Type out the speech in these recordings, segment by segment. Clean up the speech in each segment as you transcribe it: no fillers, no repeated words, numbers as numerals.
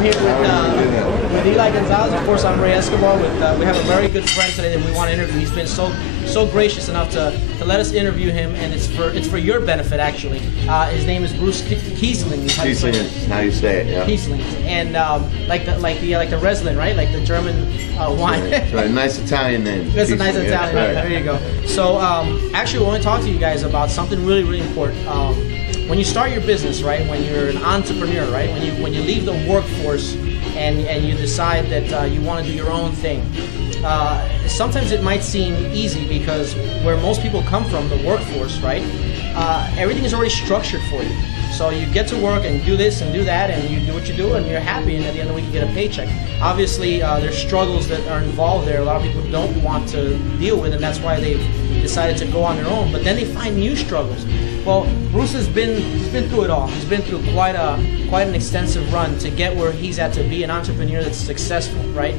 I'm here with Eli Gonzalez. Of course, I'm Ray Escobar. We have a very good friend today that we want to interview. He's been so gracious enough to let us interview him, and it's for your benefit actually. His name is Bruce Reisling. Reisling is how you say it. Yeah. Reisling, and like the Reisling, right? Like the German wine. That's right. Nice Italian name. That's a nice Italian name. Right. There you go. So actually, we want to talk to you guys about something really, really important. When you start your business, right? When you're an entrepreneur, right? When you leave the workforce and you decide that you want to do your own thing, sometimes it might seem easy because where most people come from, the workforce, right? Everything is already structured for you. So you get to work and do this and do that, and you do what you do, and you're happy, and at the end of the week you get a paycheck. Obviously, there's struggles that are involved there. A lot of people don't want to deal with, and that's why they've decided to go on their own. But then they find new struggles. Well, Bruce he's been through it all. He's been through quite an extensive run to get where he's at to be an entrepreneur that's successful, right?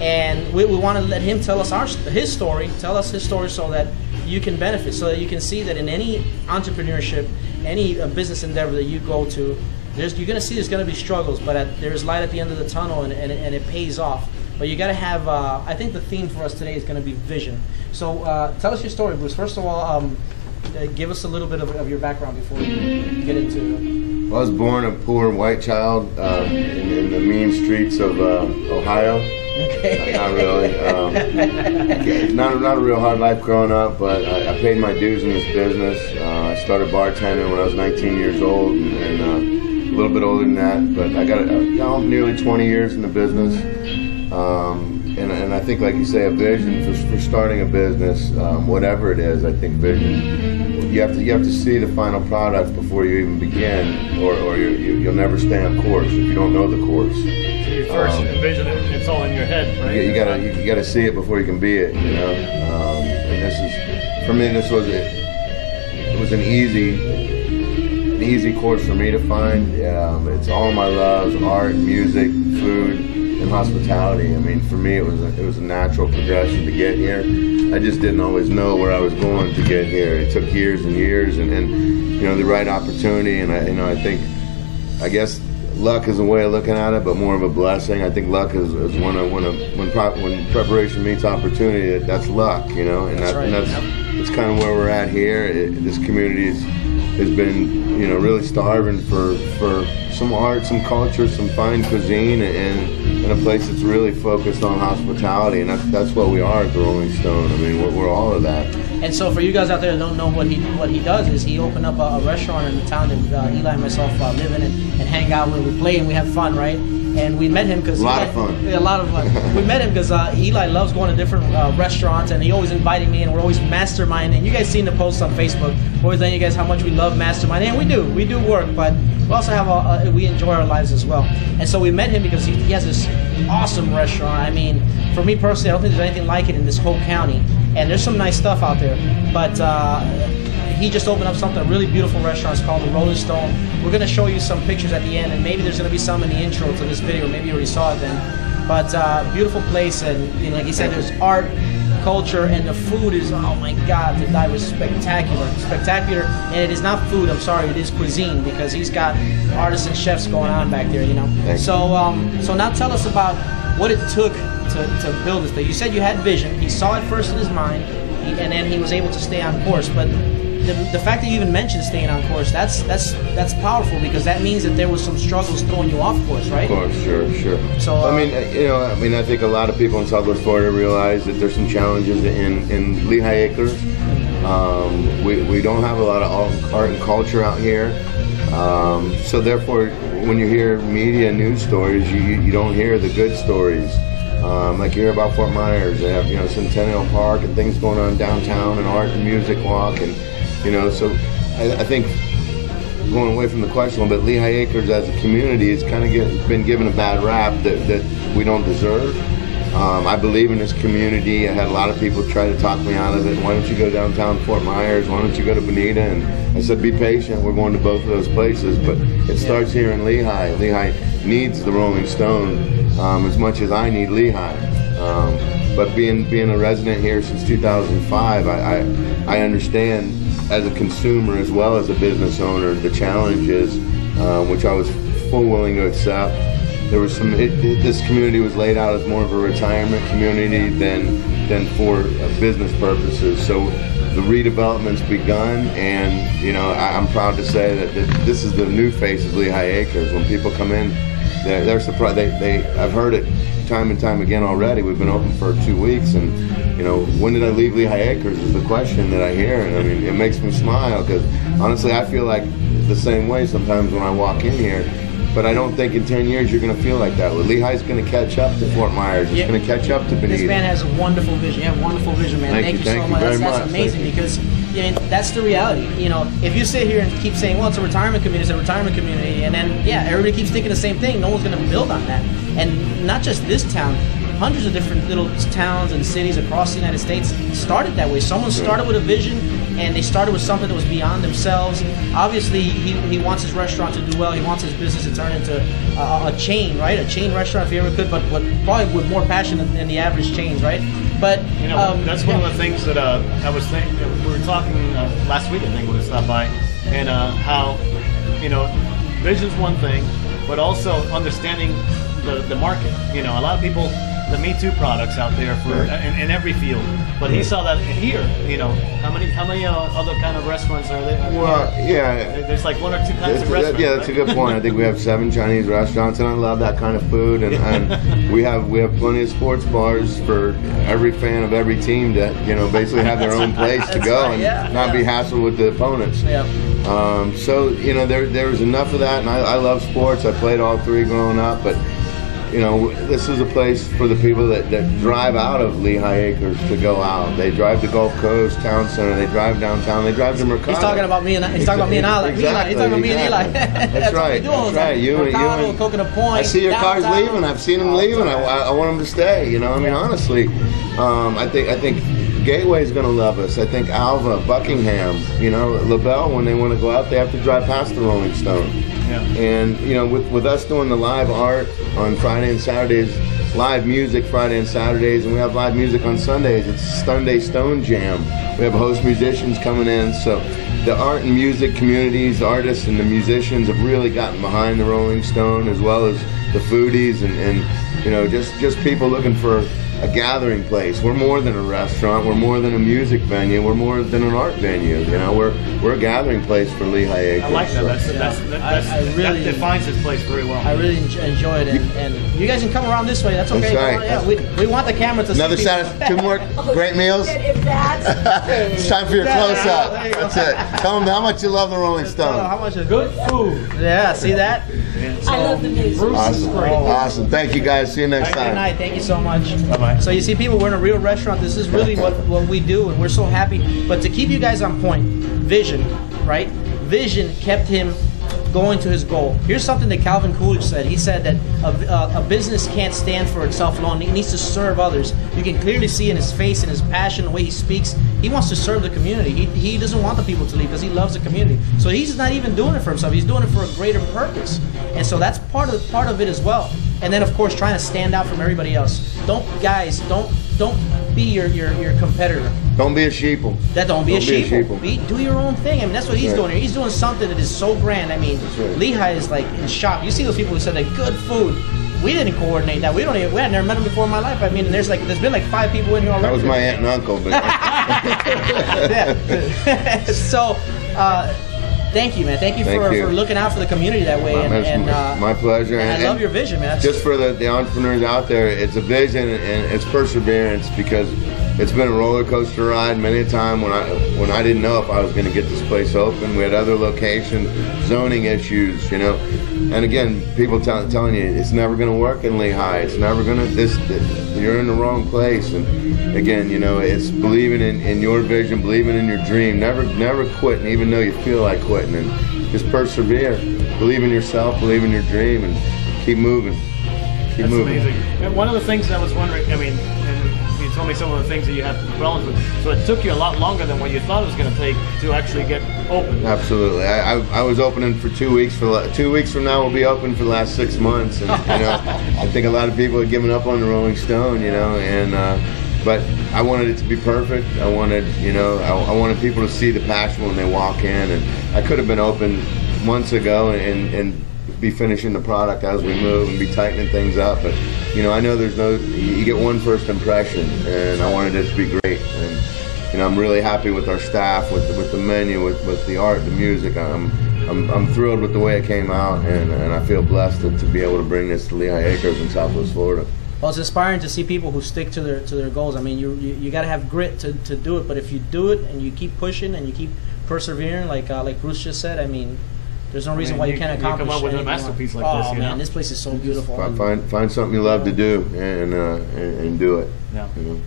And we want to let him tell us his story, so that you can benefit, so that you can see that in any entrepreneurship, any business endeavor that you go to, you're going to see there's going to be struggles, but there's light at the end of the tunnel, and it pays off. But you got to have, I think the theme for us today is going to be vision. So tell us your story, Bruce. First of all, give us a little bit of your background before we get into Well, I was born a poor white child in the mean streets of Ohio. Okay. Not really. Not a real hard life growing up, but I paid my dues in this business. I started bartending when I was 19 years old, and a little bit older than that. But I got nearly 20 years in the business. And I think, like you say, a vision for starting a business, whatever it is. I think vision. You have to see the final product before you even begin, or you'll never stay on course if you don't know the course. So you first envision it; it's all in your head, right? You gotta see it before you can be it. You know, and this is for me. It was an easy course for me to find. It's all my loves: art, music, food, and hospitality. I mean, for me, it was a natural progression to get here. I just didn't always know where I was going to get here. It took years and years, and you know, the right opportunity. And I guess luck is a way of looking at it, but more of a blessing. I think luck is when preparation meets opportunity. That's luck, you know, and that's kind of where we're at here. This community has been, you know, really starving for some art, some culture, some fine cuisine, and a place that's really focused on hospitality, and that's what we are at the Rolling Stone. I mean, we're all of that. And so for you guys out there that don't know what he does is he opened up a restaurant in the town that Eli and myself live in and hang out when we play and we have fun, right? And we met him because a lot of fun. We met him because Eli loves going to different restaurants, and he always invited me, and we're always masterminding. You guys seen the posts on Facebook? We're always letting you guys how much we love masterminding, and we do work, but we also have we enjoy our lives as well. And so we met him because he has this awesome restaurant. I mean, for me personally, I don't think there's anything like it in this whole county. And there's some nice stuff out there, but he just opened up a really beautiful restaurant. It's called the Rolling Stone. We're going to show you some pictures at the end, and maybe there's going to be some in the intro to this video. Maybe you already saw it then. But beautiful place, and you know, like he said, there's art, culture, and the food is, oh my God, the dive was spectacular. And it is not food, I'm sorry, it is cuisine, because he's got artists and chefs going on back there, you know. So now tell us about what it took to build this thing. You said you had vision. He saw it first in his mind, and then he was able to stay on course. But the fact that you even mentioned staying on course, that's powerful, because that means that there was some struggles throwing you off course, right? Of course, sure. So I think a lot of people in Southwest Florida realize that there's some challenges in Lehigh Acres. We don't have a lot of art and culture out here. So therefore, when you hear media news stories, you don't hear the good stories. Like you hear about Fort Myers, they have, you know, Centennial Park and things going on downtown, and art and music walk, and you know, so I think going away from the question a little bit, Lehigh Acres as a community has kind of been given a bad rap that we don't deserve. I believe in this community. I had a lot of people try to talk me out of it. Why don't you go downtown Fort Myers? Why don't you go to Bonita? And I said, be patient. We're going to both of those places, but it starts here in Lehigh. Lehigh needs the Rolling Stone as much as I need Lehigh. But being a resident here since 2005, I understand as a consumer as well as a business owner the challenges, which I was full willing to accept. there was some. This community was laid out as more of a retirement community than for business purposes. So the redevelopment's begun, and you know, I'm proud to say that this is the new face of Lehigh Acres. When people come in, they're surprised. I've heard it time and time again already. We've been open for 2 weeks, and you know, when did I leave Lehigh Acres is the question that I hear, and I mean, it makes me smile because honestly, I feel like the same way sometimes when I walk in here. But I don't think in 10 years you're going to feel like that. Lehigh's going to catch up to Fort Myers. It's going to catch up to Benita. This man has a wonderful vision. You have a wonderful vision, man. Thank you so much. That's amazing because that's the reality. You know, if you sit here and keep saying, well, it's a retirement community, and then, yeah, everybody keeps thinking the same thing, no one's going to build on that. And not just this town, hundreds of different little towns and cities across the United States started that way. Someone started with a vision, and they started with something that was beyond themselves. Obviously, he wants his restaurant to do well. He wants his business to turn into a chain, right? A chain restaurant, if he ever could, but probably with more passion than the average chains, right? But you know, that's one of the things that I was thinking. We were talking last week, I think, when we stopped by, and how, you know, vision's one thing, but also understanding the market. You know, a lot of people, the Me Too products out there for in every field, but he saw that here. You know, how many other kind of restaurants are there? Well, yeah, there's like 1 or 2 kinds of restaurants. Yeah, that's a good point. I think we have 7 Chinese restaurants, and I love that kind of food. And we have plenty of sports bars for every fan of every team to, you know, basically have their own place to go and not be hassled with the opponents. Yeah. So you know, there's enough of that, and I love sports. I played all 3 growing up, but you know, this is a place for the people that drive out of Lehigh Acres to go out. They drive to Gulf Coast, Town Center. They drive downtown. They drive to Mercado. He's talking about me and Eli. Exactly, He's talking about me and Eli. That's right. That's right. You and Coconut Point. I see your downtown. cars leaving. I've seen them leaving. I want them to stay. You know, I mean, honestly, I think Gateway's going to love us. I think Alva, Buckingham, you know, LaBelle, when they want to go out, they have to drive past the Rolling Stone. Yeah. And you know, with us doing the live art on Friday and Saturdays, live music Friday and Saturdays, and we have live music on Sundays. It's Sunday Stone Jam. We have host musicians coming in, so the art and music communities, the artists and the musicians have really gotten behind the Rolling Stone, as well as the foodies and you know, just people looking for a gathering place. We're more than a restaurant. We're more than a music venue. We're more than an art venue. You know, we're a gathering place for Lehigh Acres. I like that. That defines this place very well. I really enjoy it, and you guys can come around this way. That's okay. That's right. Yeah, we want the camera to Another see. set of 2 more great meals. It's time for your close-up. That's it. Tell them how much you love the Rolling Stone. How much is good food? Yeah, see that? So, I love the music. Awesome. Awesome. Thank you guys. See you next time. Good night. Thank you so much. Bye-bye. So you see, people, we're in a real restaurant. This is really what we do, and we're so happy. But to keep you guys on point, vision, right? Vision kept him going to his goal. Here's something that Calvin Coolidge said. He said that a business can't stand for itself alone. It needs to serve others. You can clearly see in his face and his passion, the way he speaks, he wants to serve the community. He doesn't want the people to leave because he loves the community. So he's not even doing it for himself. He's doing it for a greater purpose. And so that's part of it as well. And then, of course, trying to stand out from everybody else. Don't be your competitor. Don't be a sheeple. Don't be a sheeple. Do your own thing. I mean, that's what he's doing here. He's doing something that is so grand. I mean, Lehigh is like in shock. You see those people who said that good food. We didn't coordinate that. We had never met him before in my life. I mean, there's been like 5 people in here already. That was my aunt and uncle. But yeah. So, thank you, man. Thank you for looking out for the community that way. My pleasure. And I love your vision, man. Just for the entrepreneurs out there, it's a vision and it's perseverance, because it's been a roller coaster ride many a time when I didn't know if I was going to get this place open. We had other locations, zoning issues, you know. And again, people telling you it's never going to work in Lehigh. It's never going to. You're in the wrong place. And again, you know, it's believing in your vision, believing in your dream. Never quitting, even though you feel like quitting, and just persevere. Believe in yourself, believe in your dream, and keep moving. That's amazing. And one of the things I was wondering, I mean, and you told me some of the things that you had problems with, so it took you a lot longer than what you thought it was going to take to actually get open. Absolutely. I was opening for 2 weeks. 2 weeks from now, we'll be open for the last 6 months. And, you know, I think a lot of people had given up on the Rolling Stone, you know, and but I wanted it to be perfect. I wanted people to see the passion when they walk in, and I could have been open months ago and be finishing the product as we move and be tightening things up. But you know, I know you get one first impression, and I wanted it to be great. And you know, I'm really happy with our staff, with the menu, with the art, the music. I'm thrilled with the way it came out, and I feel blessed to be able to bring this to Lehigh Acres in Southwest Florida. Well, it's inspiring to see people who stick to their goals. I mean, you got to have grit to do it, but if you do it and you keep pushing and you keep persevering, like Bruce just said, I mean, there's no reason why you can't accomplish come up with a masterpiece like this. Oh man, this place is so beautiful. Find something you love to do and do it. Yeah. You know?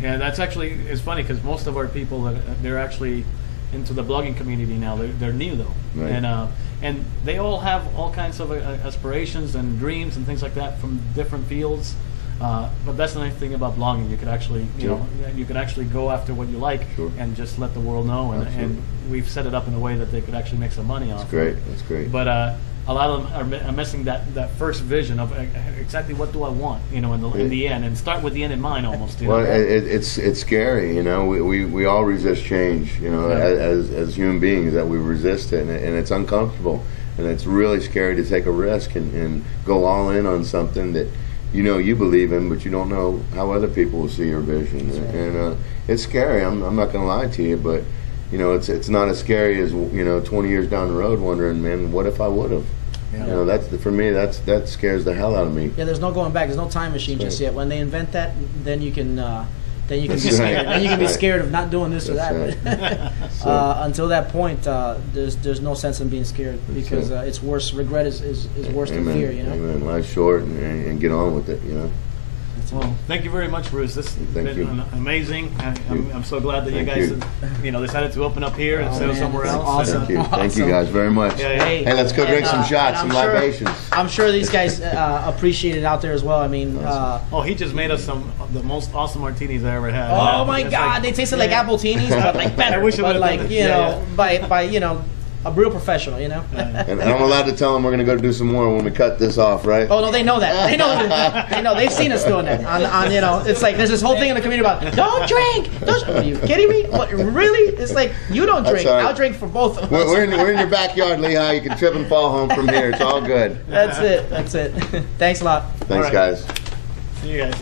Yeah, that's actually, it's funny because most of our people, they're actually into the blogging community now. They're new though, right. And they all have all kinds of aspirations and dreams and things like that from different fields. But that's the nice thing about blogging. You could actually, you could actually go after what you like and just let the world know. And we've set it up in a way that they could actually make some money off. That's great. That's great. But a lot of them are missing that first vision of exactly what do I want, you know, in the end, and start with the end in mind almost. You well, know? it's scary, you know. We all resist change, you know, as human beings, that we resist it, and it's uncomfortable, and it's really scary to take a risk and go all in on something that you know you believe in, but you don't know how other people will see your vision, and it's scary. I'm not going to lie to you, but you know, it's not as scary as 20 years down the road wondering, man, what if I would have. Yeah. You know, that's for me. That scares the hell out of me. Yeah, there's no going back. There's no time machine just yet. When they invent that, then you can be scared. Then you can be scared of not doing this or that. Right. Until that point, there's no sense in being scared because it's worse. Regret is worse than fear. You know. Amen. Life's short, and get on with it. You know. Well, thank you very much, Bruce. This has been amazing. I'm so glad that you guys decided to open up here instead of somewhere else. Awesome. Thank you. Thank you guys very much. Yeah. Hey, let's go drink some shots, some libations. I'm sure these guys appreciate it out there as well. I mean, he just made us the most awesome martinis I ever had. Oh my God, they tasted like appletinis, but like better. I wish it but like by a real professional, you know. And I'm allowed to tell them we're going to go do some more when we cut this off, right? Oh no, they know that. They know. They've seen us doing that. On it's like there's this whole thing in the community about don't drink. Are you kidding me? What, really? It's like you don't drink. Right. I'll drink for both of us. We're in your backyard, Lehigh. You can trip and fall home from here. It's all good. That's it. Thanks a lot. Thanks, guys. See you guys.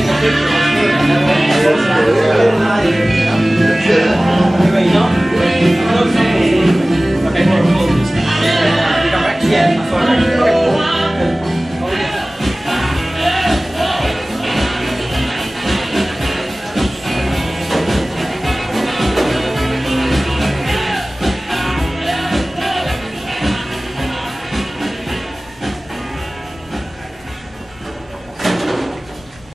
Take a picture.